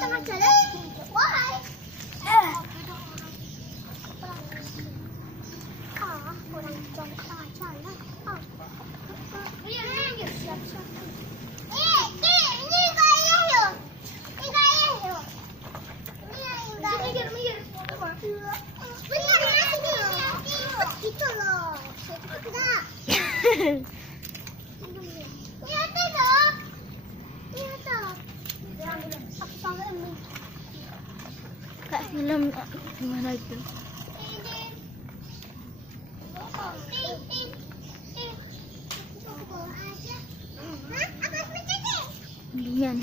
tengah jalan. Why? Kurang jongkok aja lah. Siap-siap. Ini kayak yuk. Ini kayak yuk. Minggir. Benar sini. Gitu loh. Enggak. Lihat dong. Lihat dong. Aku sampai ini. Kak film gimana itu? Undian.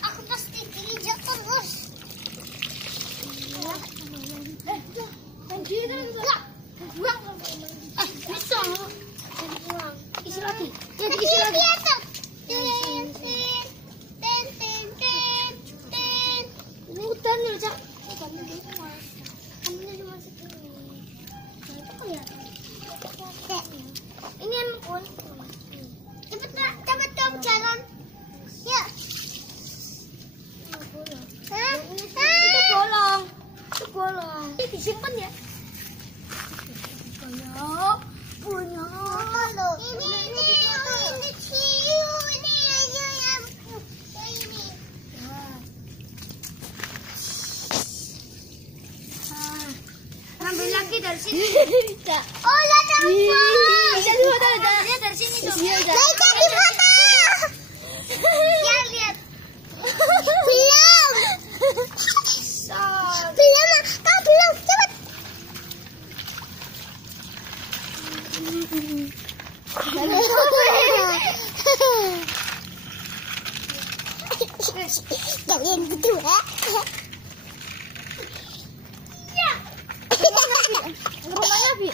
Aku pasti diinjak terus. Bisa. Isi lagi. Ini hutan loh, Cak. Ini empun. Cepet kamu jalan. Ya. Itu bolong. Ini disimpan ya. Punya. Ini ciu. Ini yang ini. Ambil lagi dari sini. Oh, lah Lihat dari sini dong. jadi foto. Ya, lihat. Belum. Kau belum. Cepat. Kalian berdua. Rumahnya, Bi.